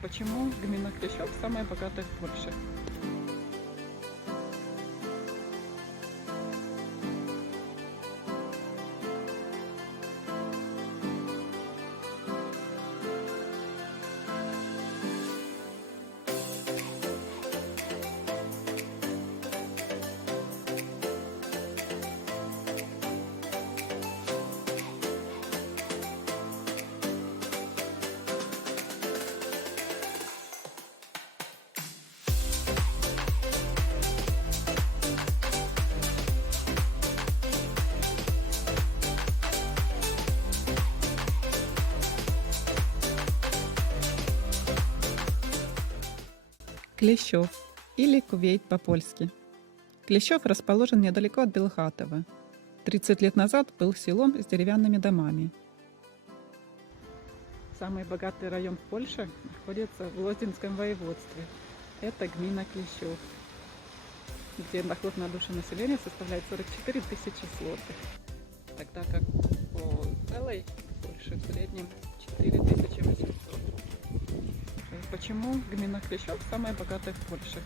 Почему гмина Клещов самая богатая в Польше? Клещов или Кувейт по-польски. Клещов расположен недалеко от Белхатова. 30 лет назад был селом с деревянными домами. Самый богатый район в Польше находится в Лодзинском воеводстве. Это гмина Клещов, где доход на душу населения составляет 44 тысячи злотых, тогда как по целой Польше в среднем 4800. Почему гмина Клещов самая богатая в Польше?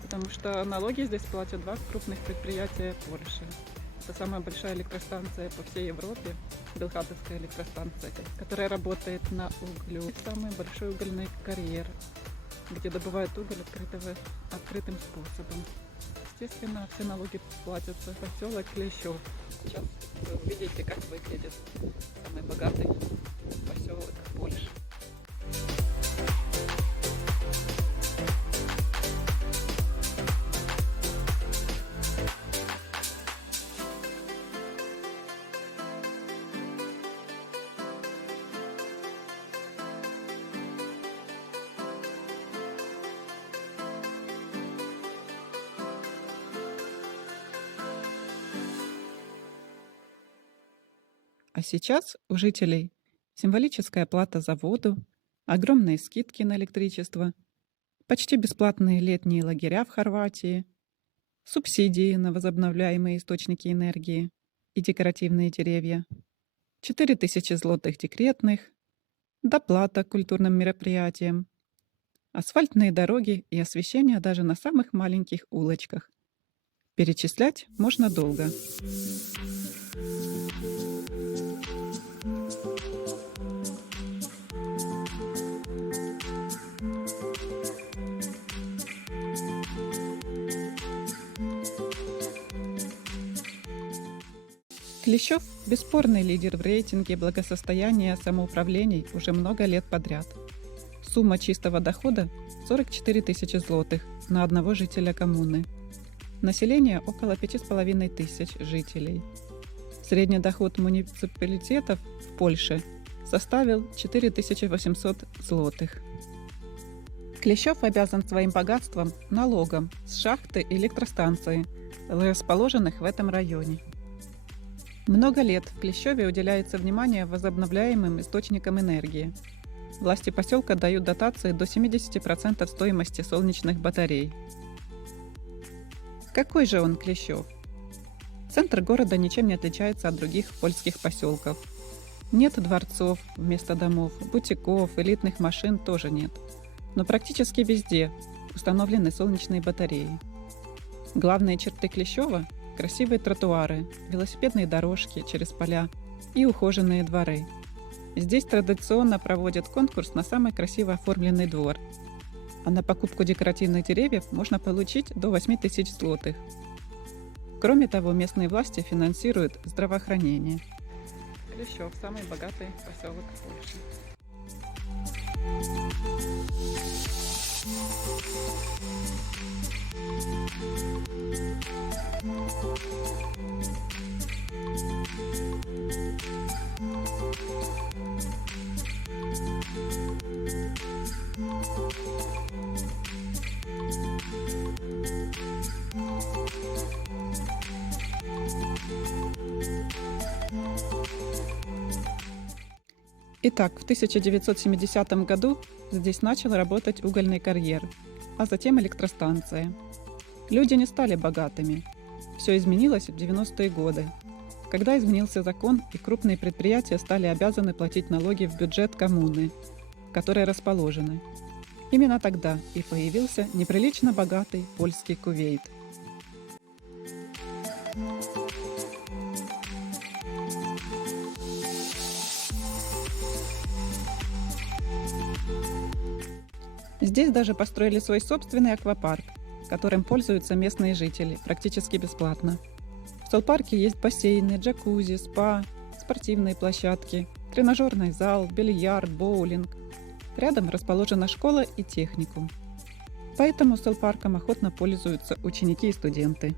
Потому что налоги здесь платят два крупных предприятия Польши. Это самая большая электростанция по всей Европе, Белхатовская электростанция, которая работает на углю. Самый большой угольный карьер, где добывают уголь открытым способом. Естественно, все налоги платятся в поселок Клещов. Сейчас вы увидите, как выглядит самый богатый поселок Польши. А сейчас у жителей символическая плата за воду, огромные скидки на электричество, почти бесплатные летние лагеря в Хорватии, субсидии на возобновляемые источники энергии и декоративные деревья, 4000 злотых декретных, доплата к культурным мероприятиям, асфальтные дороги и освещение даже на самых маленьких улочках. Перечислять можно долго. Клещов – бесспорный лидер в рейтинге благосостояния самоуправлений уже много лет подряд. Сумма чистого дохода – 44 тысячи злотых на одного жителя коммуны. Население – около 5500 жителей. Средний доход муниципалитетов в Польше составил 4800 злотых. Клещов обязан своим богатством налогом с шахты и электростанции, расположенных в этом районе. Много лет в Клещеве уделяется внимание возобновляемым источникам энергии. Власти поселка дают дотации до 70% стоимости солнечных батарей. Какой же он Клещев? Центр города ничем не отличается от других польских поселков. Нет дворцов вместо домов, бутиков, элитных машин тоже нет. Но практически везде установлены солнечные батареи. Главные черты Клещева – красивые тротуары, велосипедные дорожки через поля и ухоженные дворы. Здесь традиционно проводят конкурс на самый красиво оформленный двор. А на покупку декоративных деревьев можно получить до 8000 злотых. Кроме того, местные власти финансируют здравоохранение. Клещев – самый богатый поселок Польши. Итак, в 1970 году здесь начал работать угольный карьер, а затем электростанция. Люди не стали богатыми. Все изменилось в 90-е годы, когда изменился закон и крупные предприятия стали обязаны платить налоги в бюджет коммуны. которой расположены. Именно тогда и появился неприлично богатый польский Кувейт. Здесь даже построили свой собственный аквапарк, которым пользуются местные жители практически бесплатно. В Сол-парке есть бассейны, джакузи, спа, спортивные площадки, тренажерный зал, бильярд, боулинг. Рядом расположена школа и техникум. Поэтому Сол-парком охотно пользуются ученики и студенты.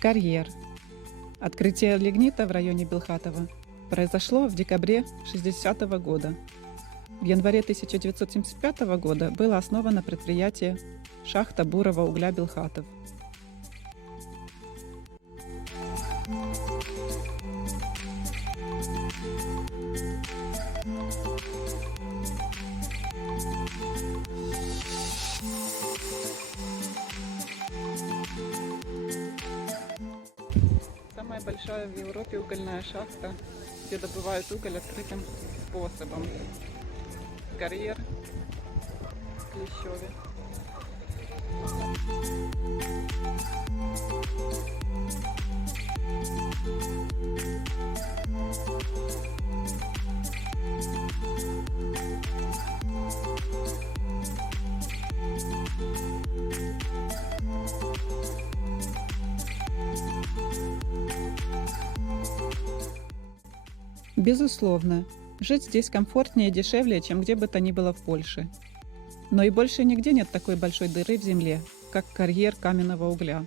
Карьер. Открытие лигнита в районе Белхатова произошло в декабре 1960 года. В январе 1975 года было основано предприятие «Шахта бурого угля Белхатов». Самая большая в Европе угольная шахта, где добывают уголь открытым способом. Карьер в Клещеве. Безусловно, жить здесь комфортнее и дешевле, чем где бы то ни было в Польше. Но и больше нигде нет такой большой дыры в земле, как карьер каменного угля.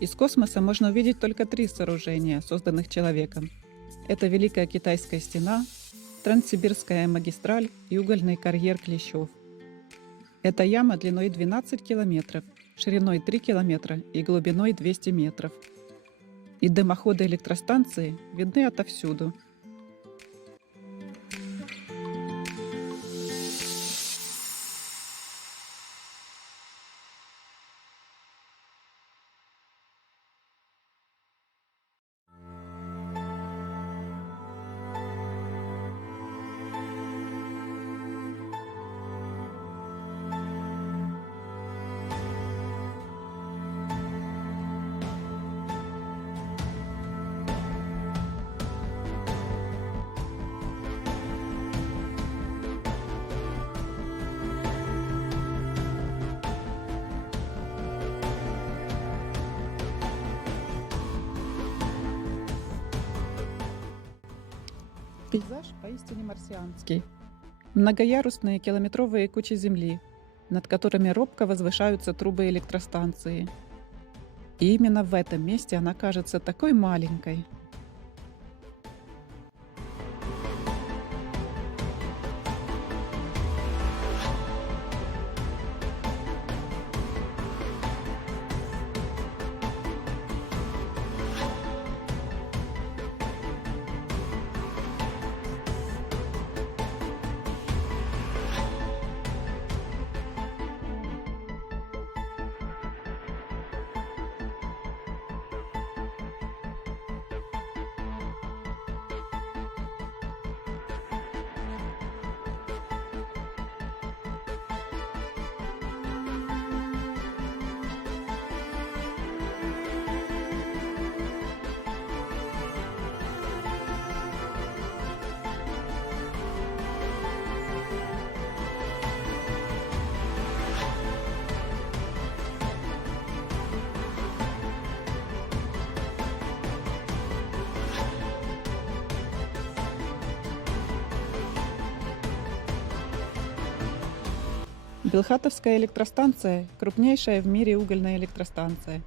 Из космоса можно увидеть только 3 сооружения, созданных человеком. Это Великая Китайская стена, Транссибирская магистраль и угольный карьер Клещев. Эта яма длиной 12 километров, шириной 3 километра и глубиной 200 метров. и дымоходы электростанции видны отовсюду. Пейзаж поистине марсианский. Многоярусные километровые кучи земли, над которыми робко возвышаются трубы электростанции. И именно в этом месте она кажется такой маленькой. Белхатовская электростанция – крупнейшая в мире угольная электростанция,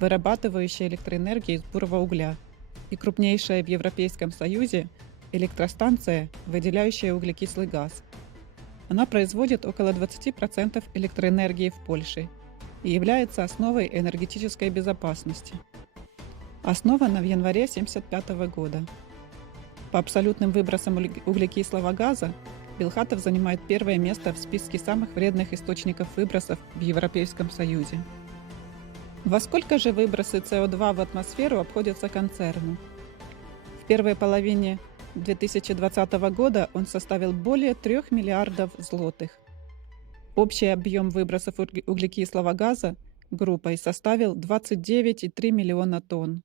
вырабатывающая электроэнергию из бурого угля, и крупнейшая в Европейском Союзе электростанция, выделяющая углекислый газ. Она производит около 20% электроэнергии в Польше и является основой энергетической безопасности. Основана в январе 1975 года. По абсолютным выбросам углекислого газа Белхатов занимает первое место в списке самых вредных источников выбросов в Европейском Союзе. Во сколько же выбросы СО2 в атмосферу обходятся концерну? В первой половине 2020 года он составил более 3 миллиардов злотых. Общий объем выбросов углекислого газа группой составил 29,3 миллиона тонн.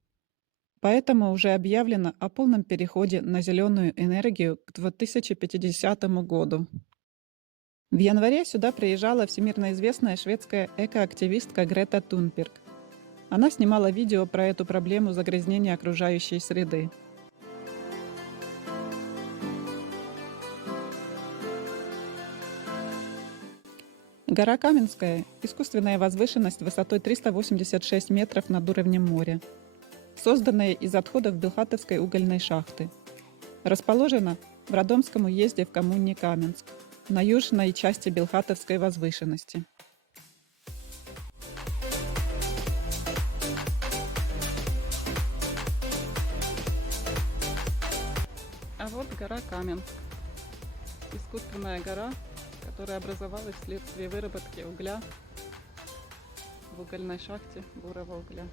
Поэтому уже объявлено о полном переходе на зеленую энергию к 2050 году. В январе сюда приезжала всемирно известная шведская экоактивистка Грета Тунберг. Она снимала видео про эту проблему загрязнения окружающей среды. Гора Каменская – искусственная возвышенность высотой 386 метров над уровнем моря, созданная из отходов Белхатовской угольной шахты. Расположена в Радомском уезде в коммуне Каменск, на южной части Белхатовской возвышенности. А вот гора Каменск. Искусственная гора, которая образовалась вследствие выработки угля в угольной шахте бурого угля.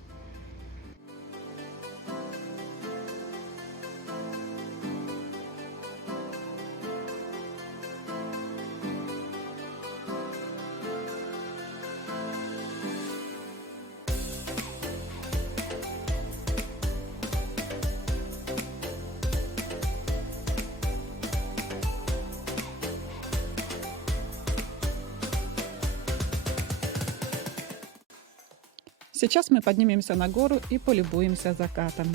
Сейчас мы поднимемся на гору и полюбуемся закатом.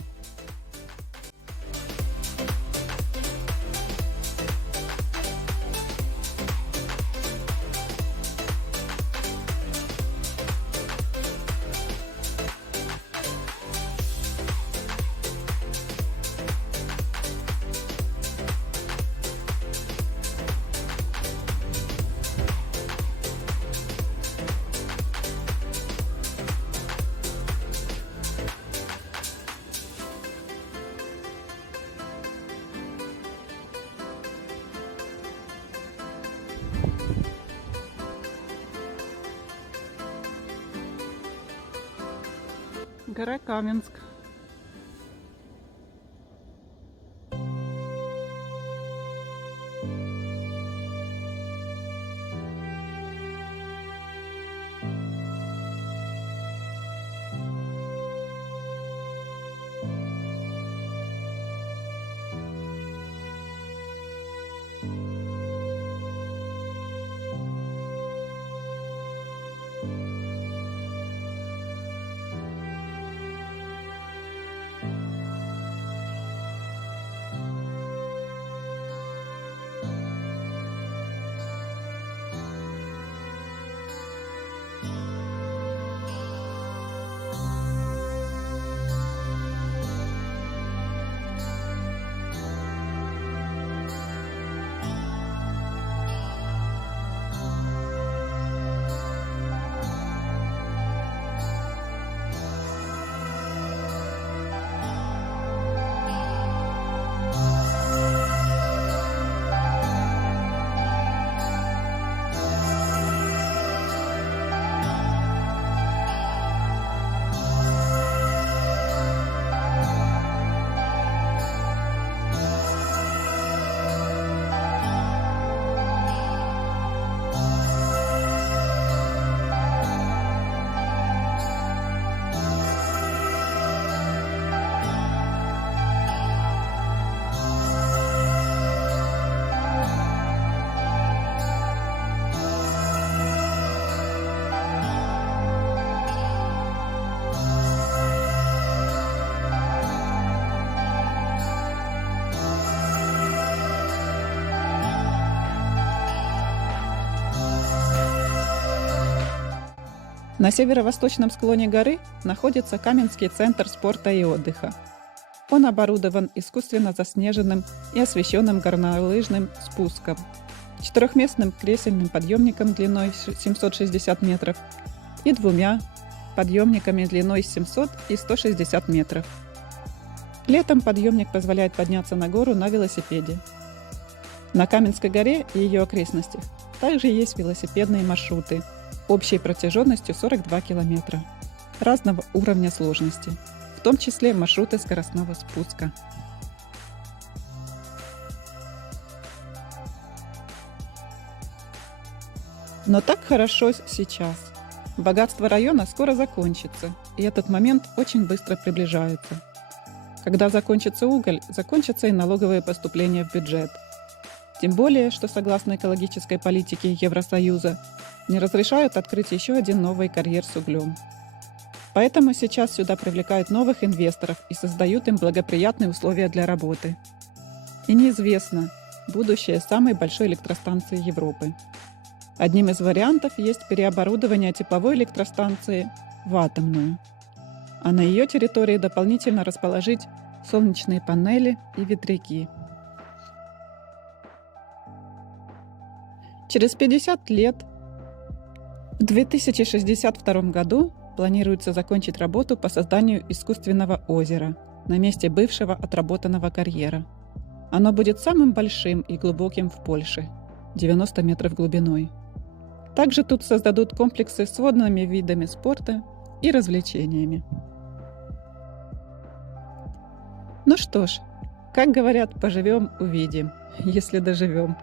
Гора Каменск. На северо-восточном склоне горы находится Каменский центр спорта и отдыха. Он оборудован искусственно заснеженным и освещенным горнолыжным спуском, четырехместным кресельным подъемником длиной 760 метров и двумя подъемниками длиной 700 и 160 метров. Летом подъемник позволяет подняться на гору на велосипеде. На Каменской горе и ее окрестностях также есть велосипедные маршруты общей протяженностью 42 километра разного уровня сложности, в том числе маршруты скоростного спуска. Но так хорошо сейчас. Богатство района скоро закончится, и этот момент очень быстро приближается. Когда закончится уголь, закончатся и налоговые поступления в бюджет. Тем более, что согласно экологической политике Евросоюза не разрешают открыть еще один новый карьер с углем. Поэтому сейчас сюда привлекают новых инвесторов и создают им благоприятные условия для работы. И неизвестно будущее самой большой электростанции Европы. Одним из вариантов есть переоборудование тепловой электростанции в атомную, а на ее территории дополнительно расположить солнечные панели и ветряки. Через 50 лет, в 2062 году, планируется закончить работу по созданию искусственного озера на месте бывшего отработанного карьера. Оно будет самым большим и глубоким в Польше – 90 метров глубиной. Также тут создадут комплексы с водными видами спорта и развлечениями. Ну что ж, как говорят, поживем – увидим, если доживем.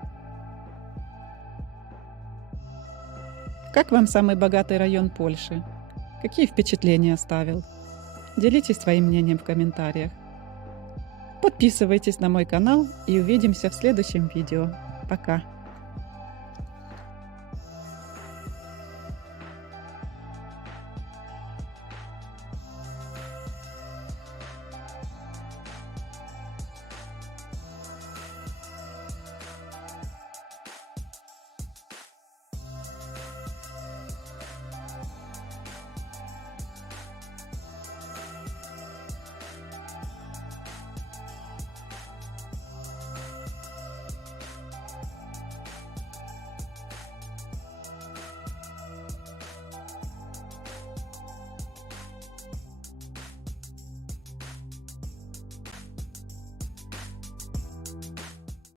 Как вам самый богатый район Польши? Какие впечатления оставил? Делитесь своим мнением в комментариях. Подписывайтесь на мой канал и увидимся в следующем видео. Пока!